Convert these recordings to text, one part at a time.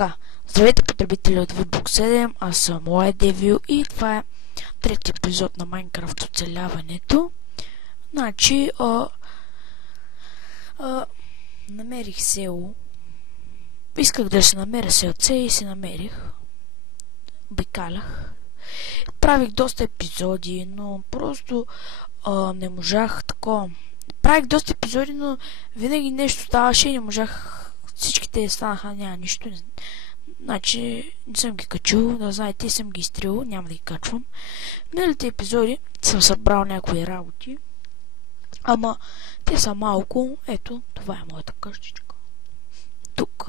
така, здравейте потребители от VBOOK 7, аз съм Лай Девил и това е трети епизод на Майнкрафт оцеляването. Значи, намерих село. Исках да се намеря селце и се намерих. Обикалях. Правих доста епизоди, но просто не можах такова. Правих доста епизоди, но винаги нещо ставаше и не можах. Всичките станаха, няма нищо. Значи не съм ги качил, да знаете, съм ги изтрил, няма да ги качвам. В миналите епизоди съм събрал някои работи, ама те са малко. Ето, това е моята къщичка. Тук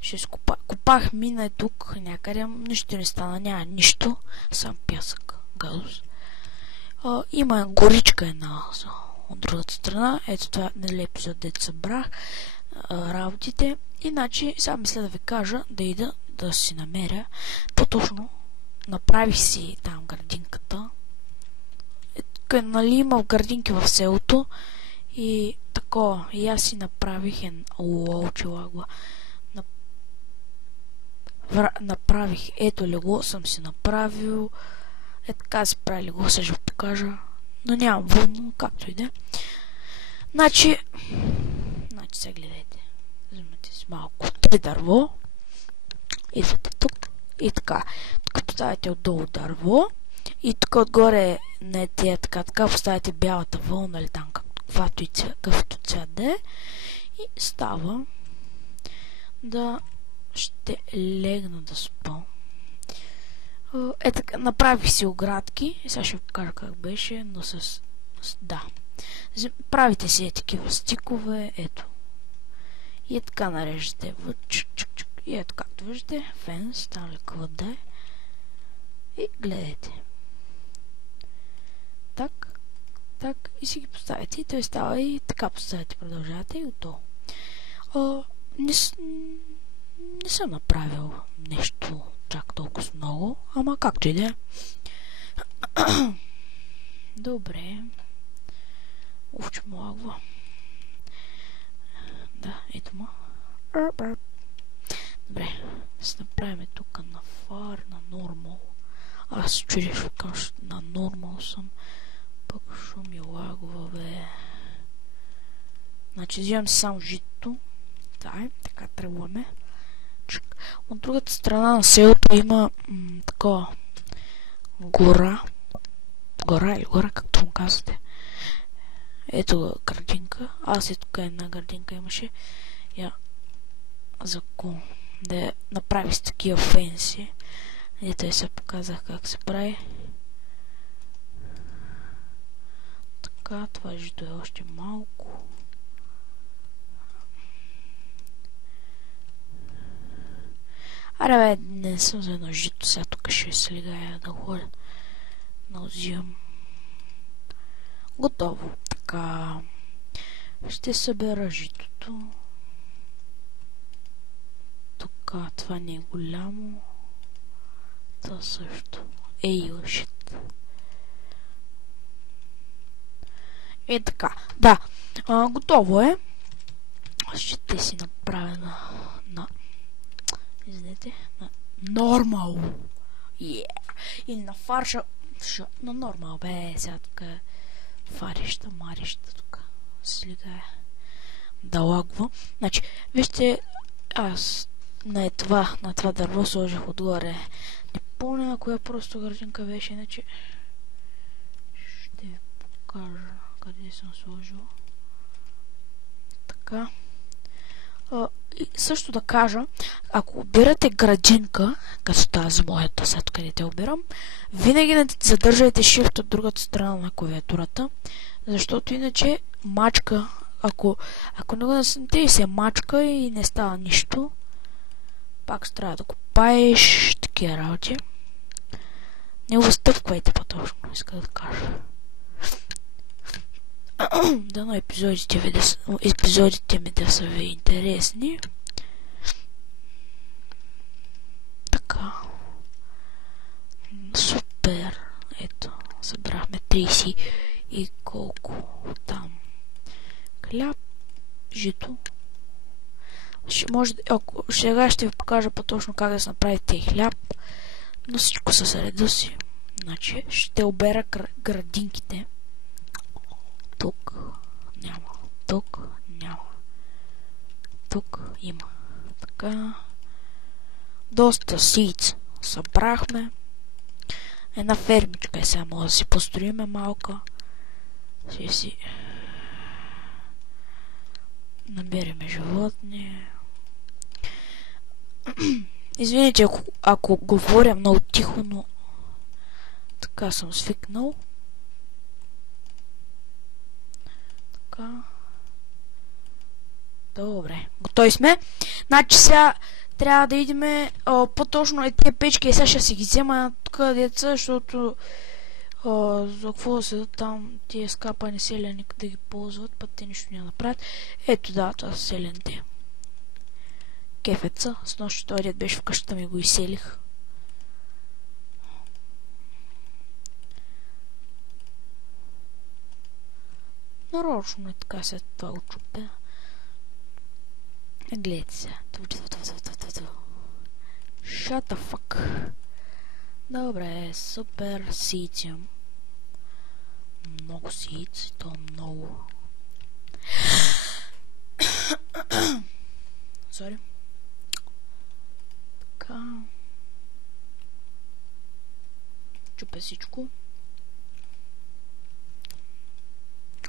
ще копах мина тук някъде, нищо не стана, няма нищо, сам пясък, газус. Има горичка една от другата страна. Ето това е епизод, дето събрах работите. Иначе сега мисля да ви кажа да ида да си намеря. По-точно направих си там градинката. Нали има градинки в селото и такова. И аз си направих направих ето легло, съм си направил. Така се прави легло, ще ви покажа. Но нямам вълно, както и да. Значи сега гледайте. Вземете си малко дърво. Идвате тук. И така. Тук поставите отдолу дърво. И тук отгоре не тия така поставите бялата вълна или там какъвто цвят да е. И става да ще легна да спа. Така, направих си оградки. И сега ще ви покажа как беше, но да. Правите си такива стикове, ето. И така нареждате. И ето, както виждате, фенс, там лекува да е. И гледайте. Так. И си ги поставите. И той става и така поставите. Продължавате и готово. Не съм направил нещо чак толкова много, ама както и да е. Добре. Че му лагва. Да, ето му. Добре, да се направим тук на фар, на нормал. Аз чудиш на нормал съм. Пък шо ми лагва, бе. Значи взимам си само жито. Така тръгваме. От другата страна на селото има такова гора. Гора, както му казвате. Ето градинка. Аз и тук една градинка имаше. Да направи с такива фенси. Ето и се показах как се прави. Така, това жито е още малко. Аре бе, не съм за едно жито, сега тук ще слегая да ходя. Но взимам. Готово. Така. Ще събера житото. Така, това не е голямо. Това също. Шит. И така. Да. Готово е. Ще си направя на извинете, на нормал. Или на фарша. На нормал, бе. Сега тук е фарища, марища тук. Слегая. Да лагва. Значи, вижте, аз на това дърво сложих отгоре. Не помня на коя просто градинка беше, иначе ще ви покажа къде съм сложил. Така. И също да кажа, ако обирате градинка, като тази моята, след където я обирам, винаги не задържайте Shift от другата страна на клавиатурата, защото иначе мачка, ако не го наснете и се мачка и не става нищо, пак трябва да копаеш такива работи. Не го стъпквайте по-точно, иска да кажа. Дано епизодите ми да са ви интересни. Така. Супер. Ето, събрахме 30 и колко там. Хляб, жито. може, ако сега ще ви покажа по-точно как да се направите хляб, но всичко със реда си. Значи ще обера градинките. Тук няма, тук няма, тук има. Така. Доста сиц събрахме. Една фермичка е сега, може да си построиме малка. Ще си набереме животни. Извините, ако говоря много тихо, но така съм свикнал. Така. Добре, готови сме. Значи сега трябва да идеме по-точно тези печки. Сега ще си ги взема тук деца, защото за какво да седат там тия скапани селяни да ги ползват, път те нищо няма направят. Ето да, това са селяните. Кефеца, с нощи този дед беше в къщата ми, го изселих. Нарочно е така след това учупя. Гледайте се. Shut the fuck. Добре, супер сицим. Много сиц, то много. Сори. Така. Чупя всичко.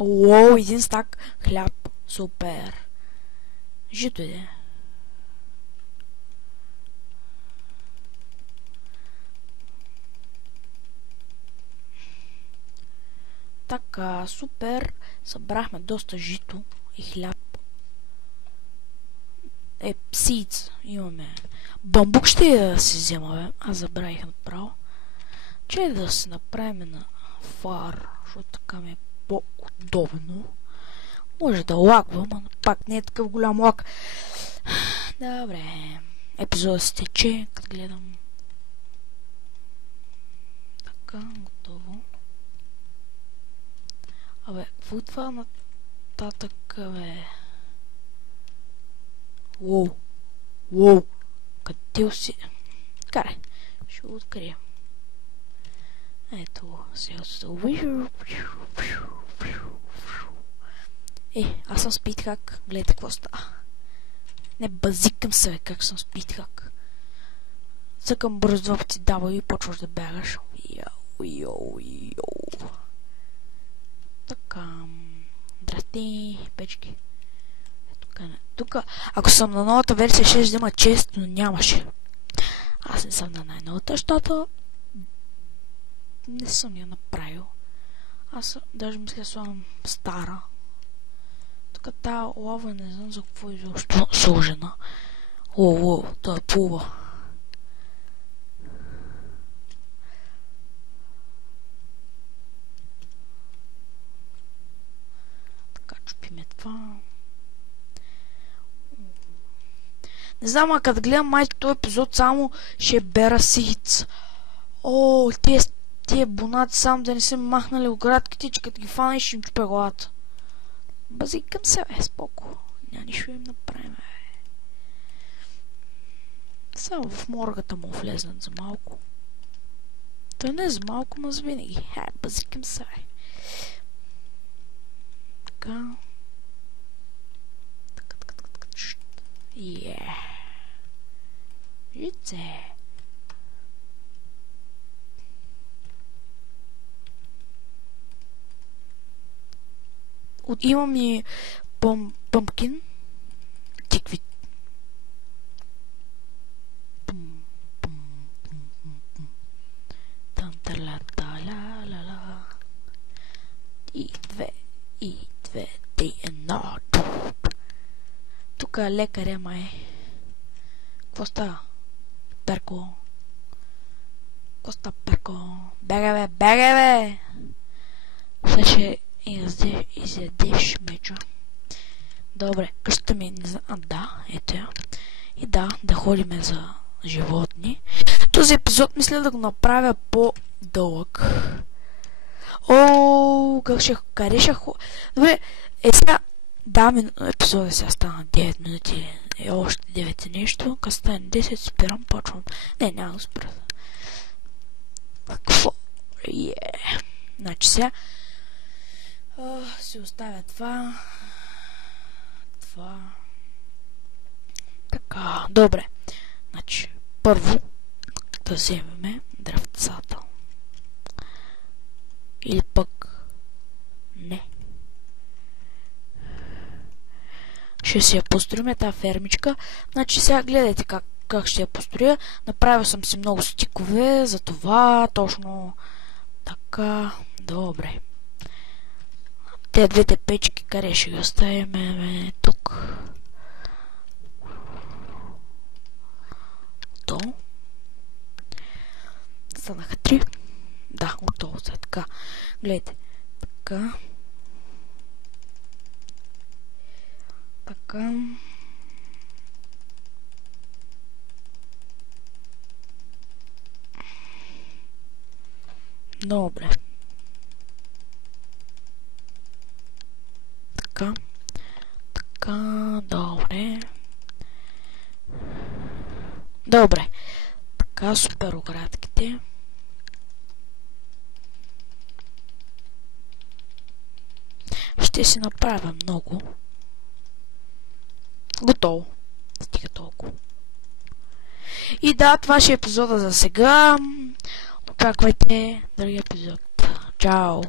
Уоу, един стак хляб. Супер. Жито иде. Така, супер. Събрахме доста жито и хляб. Сиц имаме. Бамбук ще я си взема, бе. Аз забравих направо. Че да си направим на фар, защото така ми е по-удобно. Може да лагвам, но пак не е такъв голям лаг. Добре. Епизодът се тече, като гледам. Така, готово. Абе, какво е това нататък, бе? Уоу. Уоу. Къде си? Карай. Ще го открия. Ето, селцето. Аз съм спидхак. Гледайте какво става. Не базикам се, бе, как съм спидхак. Цъкам бързо два пъти дава и почваш да бягаш. Йоу. Така. Здрасти, печки. Тук, ако съм на новата версия, ще взема чест, но нямаше. Аз не съм на най-новата, защото не съм я направил. Аз даже мисля, слагам стара. Тук тая лава не знам за какво изобщо сложена. О, това е плува. Така, чупиме това. Не знам, а като гледам май този епизод само ще бера сиц. О, тия бонати само да не са махнали оградките, че като ги фана и ще им чупя главата. Базикам се, бе, споко. Няма нищо им направим, бе. Само в моргата му влезнат за малко. Той не е за малко, но за винаги. Базикам се, бе. Така. Жице. Имам и пъмпкин. Тикви. Тантала-та-ла-ла-ла. И две, три, едно. Тук лекаря май. Какво става? Перко. Какво става, Перко? Бегай, бе! Сега ще изядеш меча. Добре, къщата ми не знам. Да, ето я. И да ходиме за животни. Този епизод мисля да го направя по-дълъг. О, къде ще Добре, сега епизодът сега стана 9 минути Е, още 9 нещо. Като стане 10, спирам, почвам. Не, няма да спра. Какво? Значи сега си оставя това. Така, добре. Значи, първо да вземем дръвцата. Или пък не. Ще си я построим тази фермичка. Значи сега гледайте как ще я построя. Направил съм си много стикове, за това точно така. Добре. Те двете печки, къде ще ги оставим? Тук. Отдолу. Станаха 3. Да, отдолу са така. Гледайте. Така. Така. Добре. Така. Така. Добре. Добре. Така, супер оградките. Ще си направя много. Готово. Стига толкова. И да, това ще е епизода за сега. Очаквайте другия епизод. Чао!